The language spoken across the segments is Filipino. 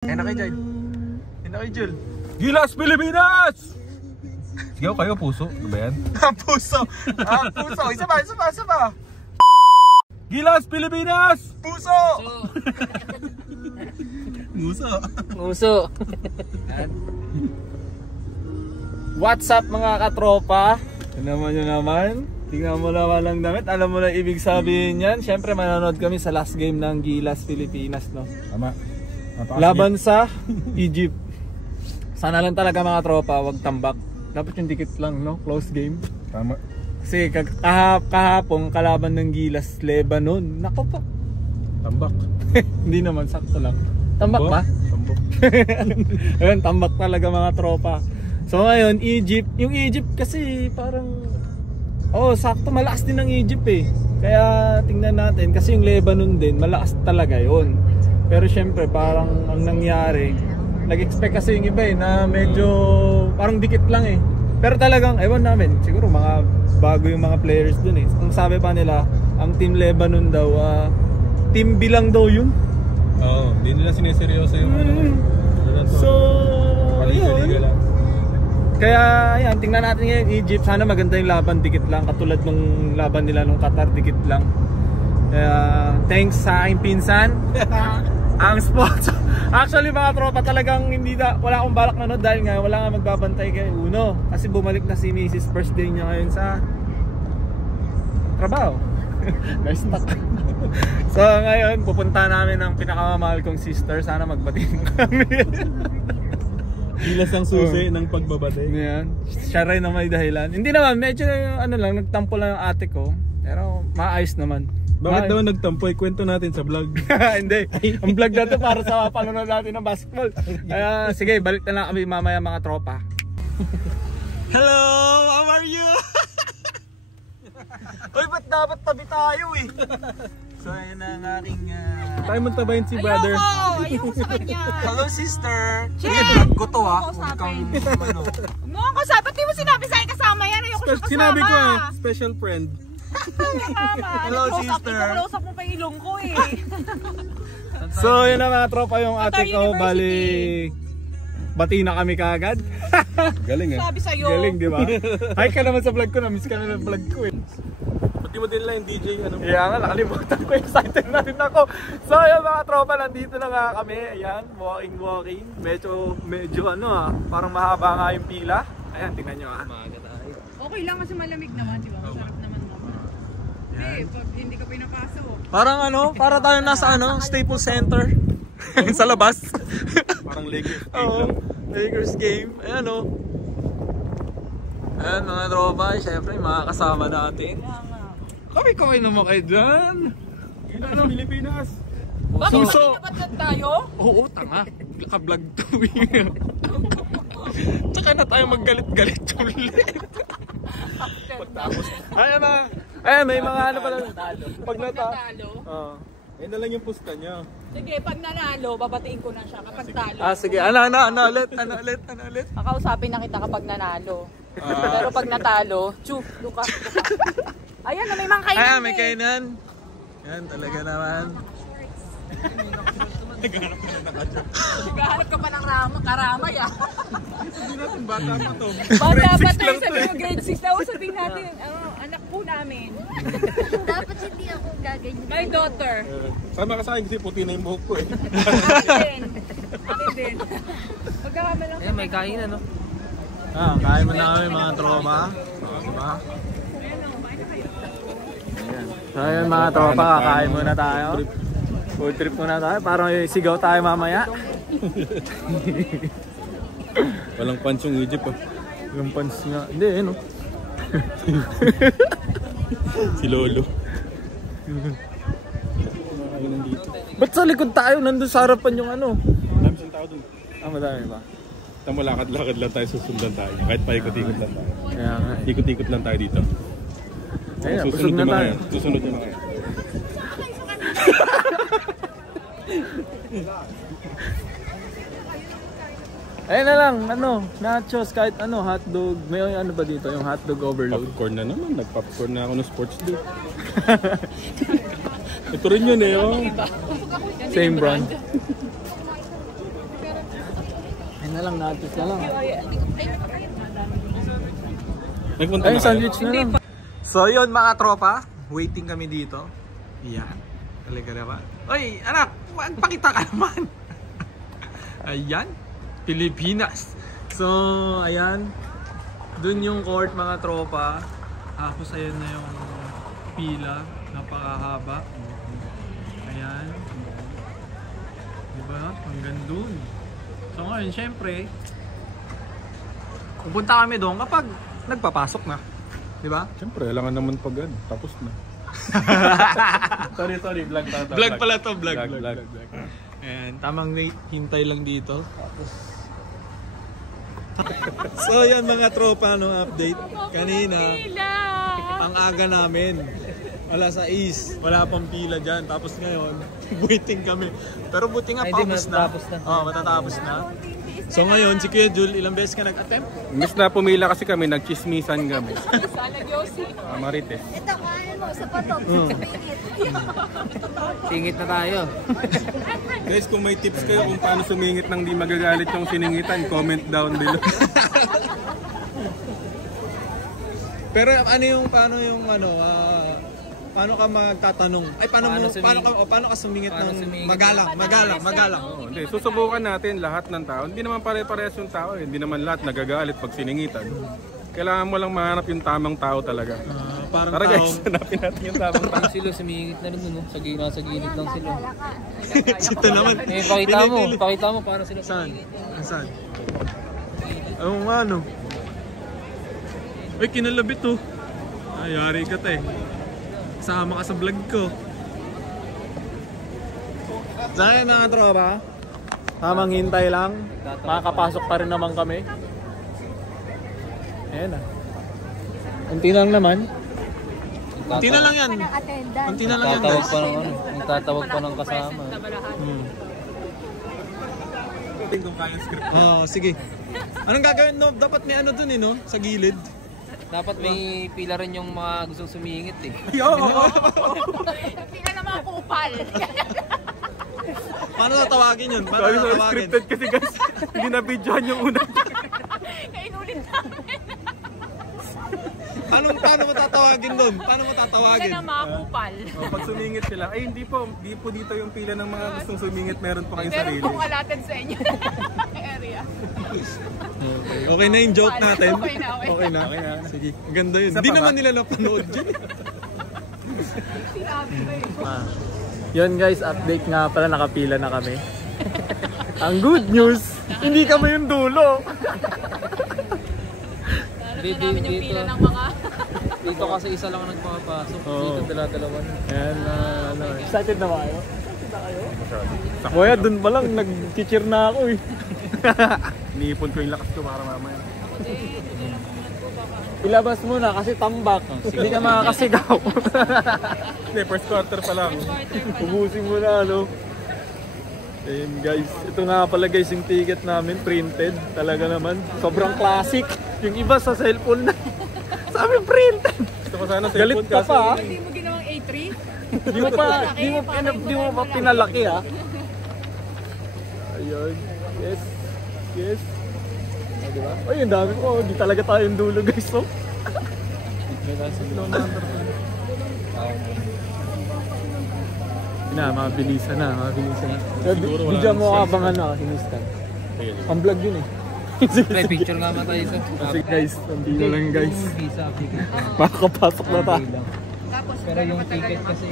Yan na kay Jul. Yan na kay Jul. Gilas Pilipinas! Sigaw kayo, puso. Ano ba yan? Puso. Puso. Isa ba? Gilas Pilipinas! Puso! Muso. What's up mga katropa? Tingnan nyo naman. Tingnan mo naman ang damit. Alam mo na ibig sabihin yan. Siyempre manonood kami sa last game ng Gilas Pilipinas, no? Tama. Laban sa Egypt. Sana lang talaga mga tropa, wag tambak. Dapat yung dikit lang, no? Close game. Tama. Kasi kahapon kalaban ng Gilas Lebanon. Nako po. Tambak. Hindi naman, sakto lang. Tambak ba? Tambak. Ayun, tambak talaga mga tropa. So ngayon, Egypt. Yung Egypt kasi parang sakto, malakas din ng Egypt eh. Kaya tingnan natin, kasi yung Lebanon din, malakas talaga yon. Pero syempre parang ang nangyari, nag-expect kasi yung iba eh, na medyo parang dikit lang eh. Pero talagang, ewan namin, siguro mga bago yung mga players dun eh. Ang sabi pa nila, ang Team Lebanon daw, team B lang daw yun. Oo, hindi nila sineseryoso yung So, paliga-liga lang. Kaya ayan, tingnan natin ngayon Egypt. Sana maganda yung laban, dikit lang. Katulad nung laban nila nung Qatar, dikit lang. Thanks sa aking pinsan. Ang sponsor. Actually mga tropa, talagang wala akong balak na dahil nga wala nga magbabantay kay Uno. Kasi bumalik na si Mrs. First day niya ngayon sa trabaho. Nice talk. So ngayon, pupunta namin ng pinakamamahal kong sister. Sana magbatiin kami. Gilas ang susi ng pagbabate. Yan. Siya rin na may dahilan. Hindi naman, medyo nagtampo lang yung ate ko. Pero maayos naman. Bakit daw nagtampo? Kwento natin sa vlog. Hindi. Ang vlog na to para sa panonood natin ng basketball. Sige, balik na lang kami mamaya mga tropa. Hello! How are you? Uy, ba't dapat tabi tayo eh? So, ayun na ang aking... Tayo magtabayin si brother. Ayoko sa kanya. Hello, sister! Shit! Sige, vlog ko to ha. Ayoko Huwag kang ano. Mo ako sabi, ba't di mo sinabi sa'yo kasama yan? Ayoko siya kasama. Sinabi ko special friend. Hello, sister. Close up mo pa yung ilong ko eh. So, yun na mga tropa yung ate ko. Bali, bati na kami kaagad. Galing eh. Sabi sa'yo. Galing, di ba? Hi ka naman sa vlog ko. Na-miss ka na ng vlog ko eh. Pati mo din lang yung DJ. Kaya nga, nakalimutan ko. Excited na rin ako. So, yun mga tropa, nandito na nga kami. Ayan, walking. Medyo parang mahaba nga yung pila. Ayan, tingnan nyo Okay lang kasi malamig naman, di ba? Masarap naman mo. Eh, pag hindi ka pinapasok. Parang para tayo nasa Staples Center. Sa labas. Parang Lakers game Oo, lang. Lakers game. Ayan Ayan mga tropa, syempre mga kasama natin. Kami naman kayo dyan. Gilas Pilipinas. Bakit So, dapat tayo? oo, tanga. Naka-vlog to eh. Tsaka na tayo maggalit-galit ulit. Pagtapos. Ayan, may mga pala. Pag Natalo. Ayun na lang yung pusta niya. Sige, pag nanalo, babatiin ko na siya kapag talo. sige. Ano ulit. Kakausapin na kita kapag nanalo. Pero pag natalo, luka. Ayan, may mga kainan. Ayan, may kainan. Yan, talaga naman. Naghahanap ka pa ng karamay ah. Hindi natin bata pa to. Bata ba tayo? Sabi mo grade 6 daw. Sabihin natin, anak po namin. Dapat hindi ako gaganyan. My daughter. Sama ka sa akin kasi puti na yung buhok ko eh. Akin din. Magkakama lang. Ayan, may kainan kain mo na kami mga tropa. Diba? So ayan mga tropa, kakain muna tayo. Food trip muna tayo, parang sigaw tayo mamaya. Walang punch yung Egypt oh. Yung pants nga, hindi Si Lolo. Ba't sa likod tayo? Nandun sa harapan yung Madami siyang tao dun. madami ba? Tama, lakad-lakad lang tayo, susundan tayo. Kahit paikot-ikot lang tayo. Kaya nga Ikot-ikot lang tayo dito. Ayan, busog na tayo. Susunod na kayo. Ayun na lang, nachos, kahit hotdog. May ba dito, yung hotdog overload? Popcorn na naman, nag-popcorn na ako ng sports day. Ito rin yun eh, oh. Same brand. Ayun na lang, nachos na lang. Nagpunta Ayun, na kayo? sandwich na lang. So yun mga tropa, waiting kami dito. Ayan, talaga na ba? Oy, anak, magpakita ka naman. Ayan, Pilipinas. So, ayan, dun yung court mga tropa. Tapos ayan na yung pila, napakahaba. Ayan. Diba? Hanggang dun. So ngayon, syempre, pupunta kami doon kapag nagpapasok na. Diba? Siyempre, kailangan naman pag tapos na. sorry, vlog pala to. Vlog pala to, vlog. Ayan, tamang wait, hintay lang dito. So yan mga tropa, no, update. Kanina, ang aga namin. Wala sa East, wala pang pila dyan. Tapos ngayon, waiting kami. Pero buti nga paubos na. Oo, matatapos na. So ngayon, si Kuya Jul, ilang beses ka nag-attempt? Miss na pumila kasi kami, nagchismisan kami. Marites. Ito, kain mo, sa patok, Singit na tayo. Guys, kung may tips kayo kung paano sumingit nang di magagalit yung siningitan, comment down below. Pero paano ka magtatanong? Ay, paano ka sumingit ng magalang? Oo, hindi, susubukan natin lahat ng tao. Hindi naman pare-parehas yung tao, hindi naman lahat nagagalit pag siningitan. Kailangan mo lang mahanap yung tamang tao talaga. Parang Tara tao. guys, hanapin natin yung tamang tao. Sila sumingit na rin no? Sa gilid lang sila. Ito naman. Eh, pakita mo para sila sumingit. Saan? Oo nga, no? Ay, kinalabit to. Ay, yari ka te. Kasama ka sa vlog ko. Saan na nga tropa? Tamang hintay lang. Makakapasok pa rin naman kami. Ayan na. Unti lang naman. Unti na lang yan. Unti na lang yan guys. Nagtatawag pa ng kasama. Kung kaya script. Oo, sige. Anong gagawin no? Dapat may ano dun no? Sa gilid. Dapat may pila rin yung mga gustong sumingit eh. Pila na mga kupal. Paano tatawagin yun? Paano Sorry, tatawagin? scripted kasi guys. Hindi na videohan yung una. Kainulit namin. Paano mo tatawagin doon? Paano mo tatawagin? Pila na mga kupal. Pag sumingit sila, ay hindi po dito yung pila ng mga gustong sumingit, meron po kayong Meron sarili. pong allotted sa inyo. Area. Okay na yung joke natin? Okay na. Okay na? Sige. Ang ganda yun. Isa Hindi pa naman ba? nila napanood yun. Sinabi ko eh. Yun guys, update nga pala, nakapila na kami. Ang good news, hindi kami yung dulo. Lalo na namin yung pila ng mga... Dito kasi isa lang ang nagpapasok. Oo. Dito dala-dalawa na. Ayan, excited na ba kayo? Kuya, dun pa lang, nag-cheer na ako eh. Iniipon ko yung lakas ko para mamaya. Ilabas mo na kasi tambak. Hindi ka makakasigaw. Hindi, first quarter pa lang. Ubusin mo na, no? Ayun guys, ito nga pala guys yung ticket namin, printed. Talaga naman, sobrang classic. Yung iba sa cellphone na. Sa amin printed. Gusto ko sana Galit cellphone ka kasi. pa, ha? Hindi mo ginawang A3? Di mo pa pinalaki, ha? Ayun. Yes. Ay, diba? Ay, ang dami ko. Di talaga tayong dulo guys, no? Mabilisan na. Bidya mo ka bang ano, hinistan? Ang vlog yun eh. May picture nga ba tayo isa? Kasi guys, nandito lang guys. Visa application. Makakapasok na tayo. Pero yung ticket kasi...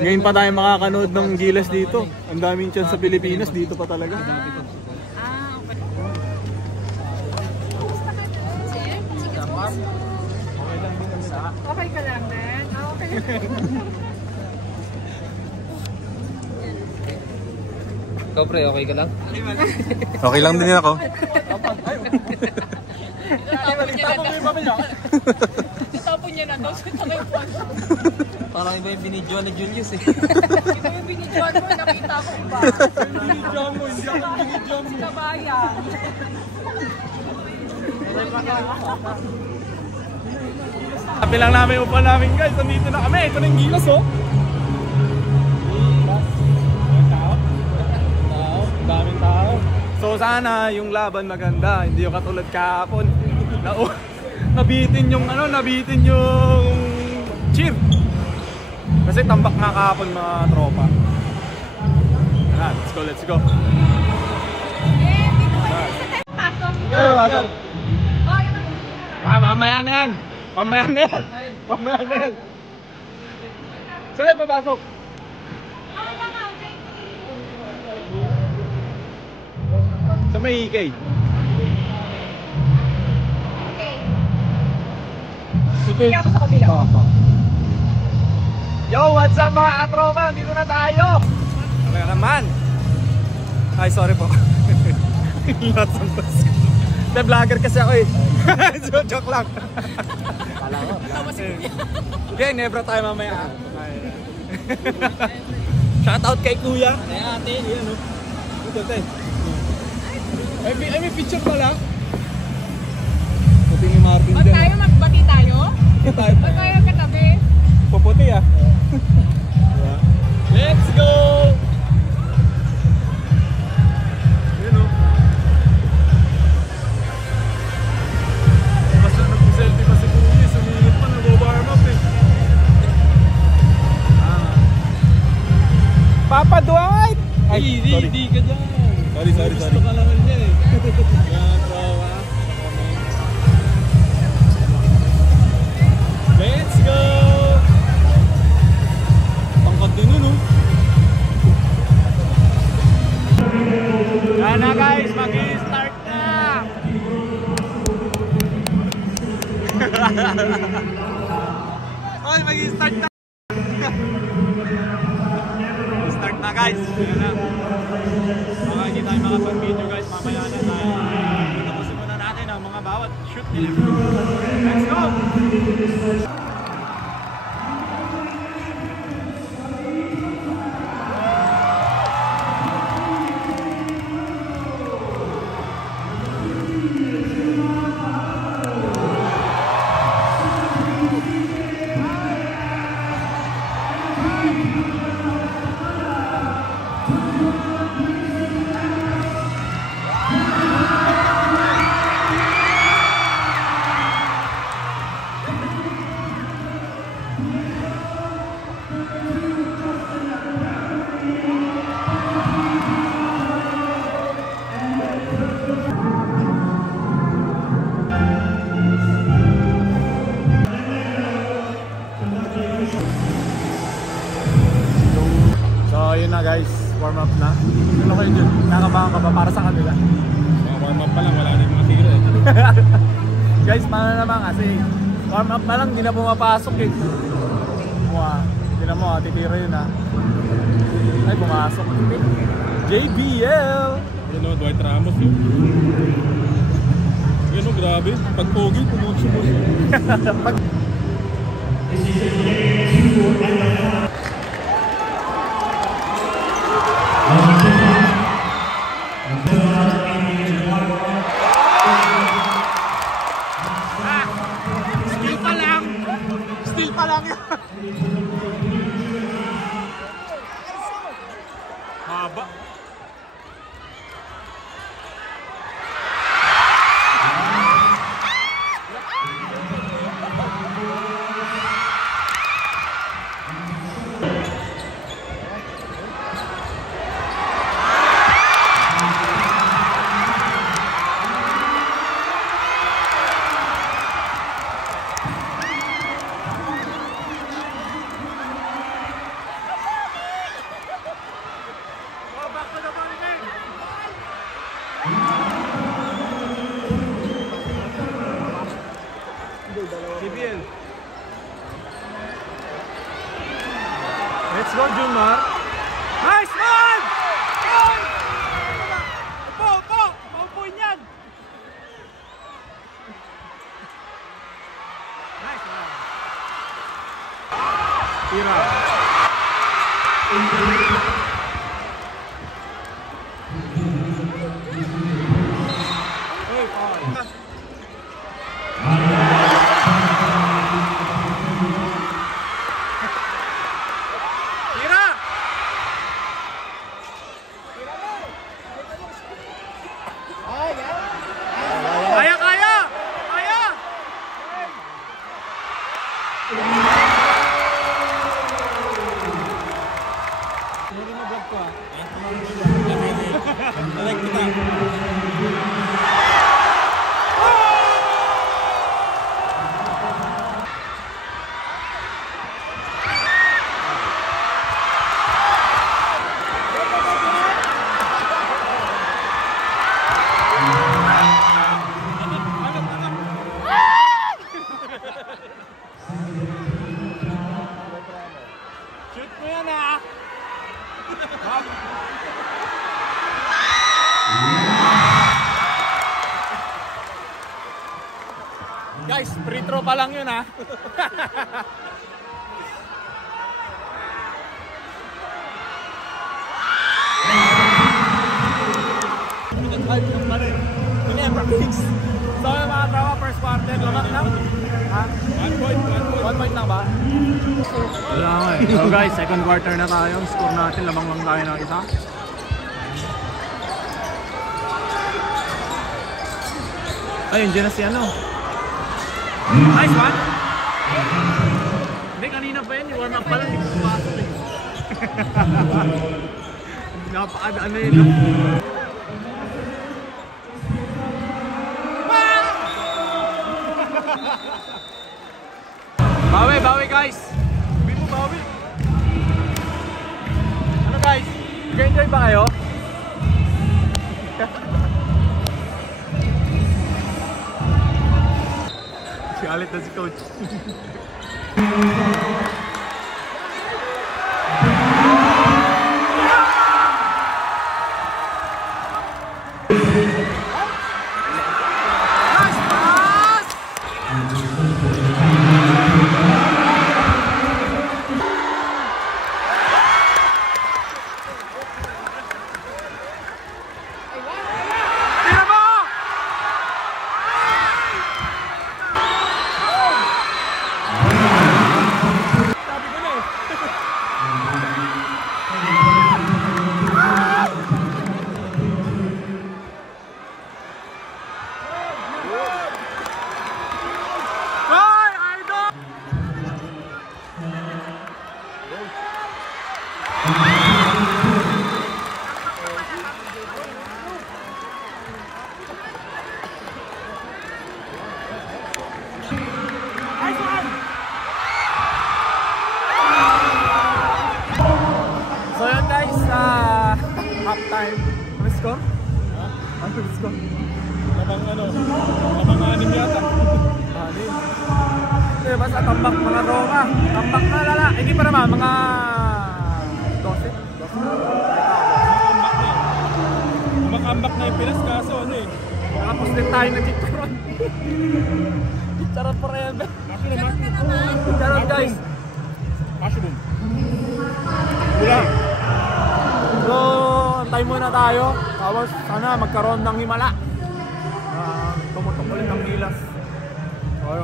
Ngayon pa tayo makakanood ng Gilas dito. Ang daming chance sa Pilipinas, dito pa talaga. Okay ka lang, man. Okay. Ikaw pre, okay ka lang? Okay lang din ako. Tapon niya na daw. Sita ko yung puwan. Parang iba yung binidyoan ni Julius eh. Ito yung binidyoan mo. Nakita ko iba. Binidyoan mo, hindi ako binidyoan mo. Kabayan. Sabi lang namin upa namin guys, nandito na kami. Ito na yung Gilas oh. Daming tao. So sana yung laban maganda, hindi yung katulad kahapon. Nabitin yung cheer. Kasi tambak nga kahapon mga tropa. Yan, let's go. Mamaya na yan. Saan papasok? Sa may ikay. Yo, what's up mga katropa? Dito na tayo. Ano naman? Ay, sorry po. Lasang basko. The vlogger kasi ako eh. Joke lang. Kala ko. Okay, never tayo mamaya. Shoutout kay Kuya. Kaya ate. Ayan o. Ito tayo. Ay, may picture pala. Puti ni Martin dyan. Tayo, magbati tayo? Tayo. Ba't tayo katabi? Puputi ah. Let's go! Yun o. Basta nag-selfie pa si Kuya. Sumilip pa, nag-warm up eh. Papa Dwight! Ay, hindi ka dyan. Sorry. Gusto ka naman niya eh. Yan, tropa. Let's go! Pangkad din nun, oh. Yan na guys, mag-i-start na! Oy, mag-i-start na! Start na guys! Yan na. Baka hindi tayo makapag-video guys, mamaya na tayo. Tapusin muna natin ang mga bawat shoot nila. Let's go! So yun na guys, warm up na. Ano kayo dyan? Nakabahan ka ba para sa kanila? Warm up pa lang, wala na yung mga tira eh. Guys, paano naman kasi warm up pa lang, di na pumapasok eh. Hindi na mo, titira yun ha. Ay, pumasok. JBL! Yun o, Dwight Ramos yun. Yun o, grabe. Pag pogi, pumusok. Still pa lang yun. Haba. JBL. Let's go, Junmar. Nice one! Upo! Maupuin yan! Nice one! Tira. Hey, foul. free throw pa lang yun ha. So yung mga tropa, first quarter, lamak lang? Ha? 1 point lang ba? Wala nga eh. So guys, second quarter na tayo. Score natin, lamang lang tayo ng isa. Ayun, dyan na si ano. Nice one! Hindi, kanina pa yun. Warm up pa lang. Hindi ko pasok eh. Napakadaan na yun. Bawi guys! Sabi mo bawi! Ano guys? Nag-enjoy ba kayo? Galit na si coach. So yun guys, half time. Ano score? Ano score? Labang anim yata. Anim. Okay, basta tambak mga Roma. Tambak na lala. Hindi pa naman, mga 12. Kumakambak na yung Pinas kaso ano eh. Nakapos din tayo ng chicharon. Chicharon forever. Chicharon guys. Mushroom. Wala. So, antay muna tayo. Tapos sana magkaroon ng himala. Tumutok ulit ng gilas. So,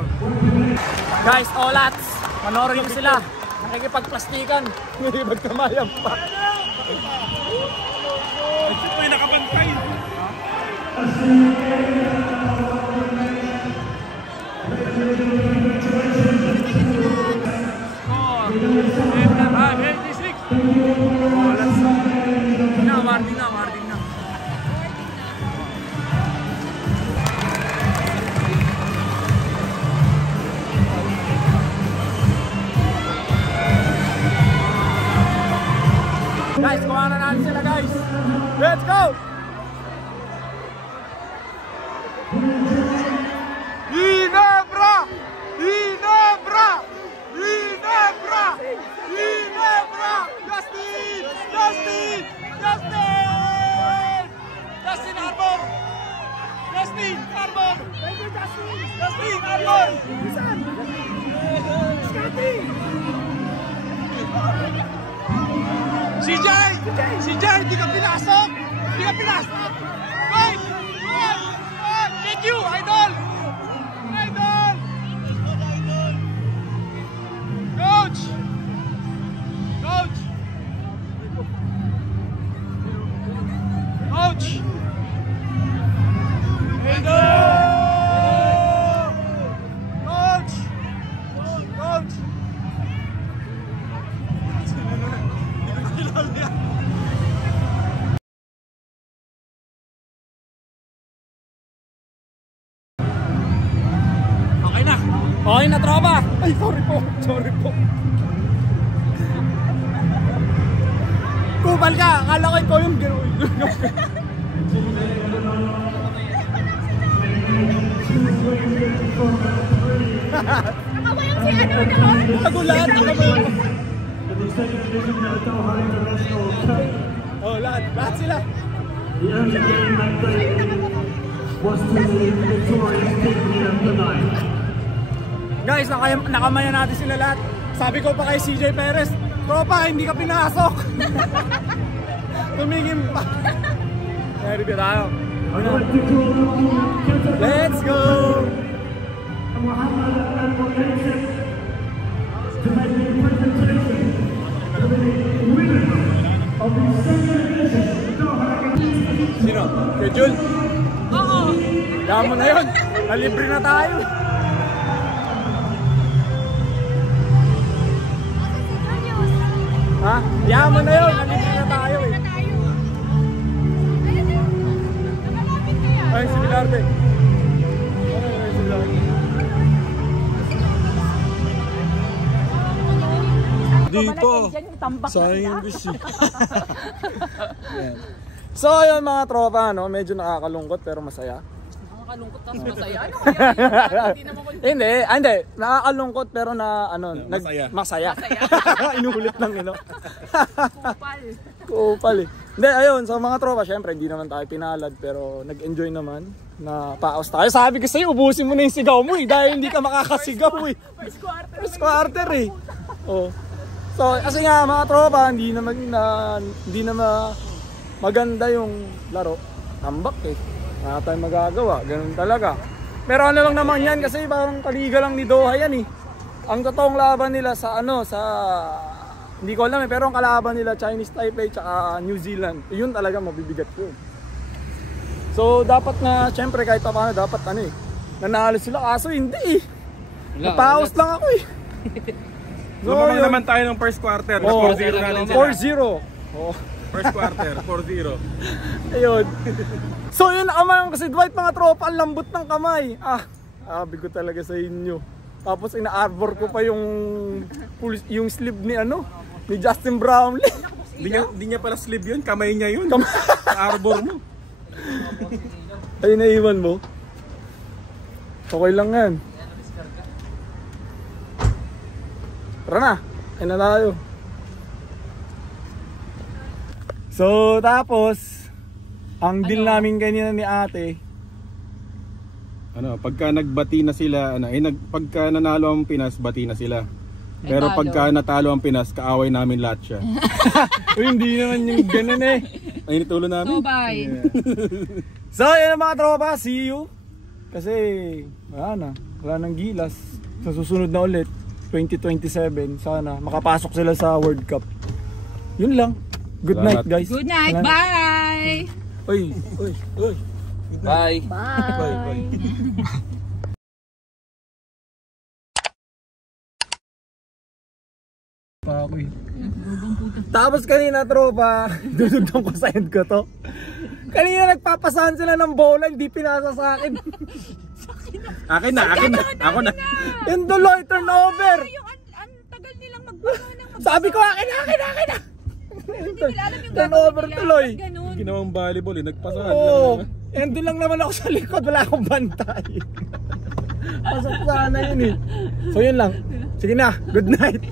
guys, olats. Panoorin nyo sila. Nakikipagplastikan. Nakikipagkamayan pa. Ito may nakabantay. Martin na. Guys, kuha na natin sila guys. Let's go! Ginebra! Ginebra! Ginebra! Ginebra! Justin! Justin! Justin! Justin Arbor! Justin Arbor! Thank you, Justin! Justin Arbor! Bisan! Scotty! Si Jai! Si Jai! Di ka pinasok! Di ka pinasok! Guys! Thank you, idol! Idol! Coach! Coach! Coach! Coach! Coach! Okay na tropa! Ay, sorry po! Kupal ka! Akala ko ikaw yung gano'n. Nakawayang si ano naman? Nagulat! Oh, lahat sila! The Algerian Maghreb was to the victorious team here tonight. Guys, nakamayan natin sila lahat. Sabi ko pa kay CJ Perez, tropa, hindi ka pinasok. Tumingin pa. Ready ba tayo? Let's go! Sino? Kay Jul? Oo. Kaya mo na yun. Nalibre na tayo. Ha? Kaya mo na yun. Nalibre na tayo eh. Ay, si Bilarde. Ay, si Bilarde. Dito. Sayang gusto. So ayun mga tropa, no, medyo nakakalungkot pero masaya. Nakakalungkot tapos masaya. Ano kaya? Hindi naman ko. Hindi, nakakalungkot pero na ano, masaya. Inuulit lang ino. Kupal. Kupal eh. Hindi, ayun, sa mga tropa, syempre hindi naman tayo pinalad pero nag-enjoy naman na paos tayo. Sabi ko sa'yo, ubusin mo na yung sigaw mo eh dahil hindi ka makakasigaw eh. First quarter eh. Oh. So, kasi nga mga tropa, hindi na maganda yung laro. Tambak eh. Wala tayong magagawa. Ganun talaga. Pero ano lang naman yan kasi parang kaliga lang ni Doha yan eh. Ang totoong laban nila sa hindi ko alam eh, pero ang kalaban nila Chinese Taipei tsaka New Zealand. Yun talaga mabibigat yun. So dapat na, syempre kahit pa paano dapat nanalo sila kaso hindi eh. Napaos lang ako eh. So, lumamang naman tayo ng first quarter. 4-0 natin sila. 4-0. Oh. First quarter, 4-0. Ayun. So yun naman kasi Dwight mga tropa, ang lambot ng kamay. Sabi ko talaga sa inyo. Tapos ina-arbor ko pa yung sleeve ni Justin Brownlee. Di niya pala sleeve yun, kamay niya yun. Arbor mo. Ay naiwan mo. Okay lang yan. Tara na. Ayun na tayo. So tapos ang deal namin kanina ni ate, pagka nagbati na sila, pagka nanalo ang Pinas, bati na sila. Pero pagka natalo ang Pinas, kaaway namin lahat siya. Uy, hindi naman yung ganun eh. Ay, nitulo namin. So bye. Yeah. So yun mga tropa, see you. Kasi wala nang gilas. Sa susunod na ulit 2027, sana makapasok sila sa World Cup. Yun lang. Good night guys. Good night. Bye. Uy. Bye. Bye. Tapos kanina tropa, dudugtong ko sa end ko to. Kanina nagpapasahan sila ng bola, hindi pinasa sa akin. Akin na. Ako na. Yung Duloy turnover. Ang tagal nilang magbago ng Sabi ko akin na. Turnover tuloy. Ginawang volleyball nagpasahan Oo. lang. And doon lang naman ako sa likod, wala akong bantay. Pasok sana yun eh. So yun lang. Sige na, good night.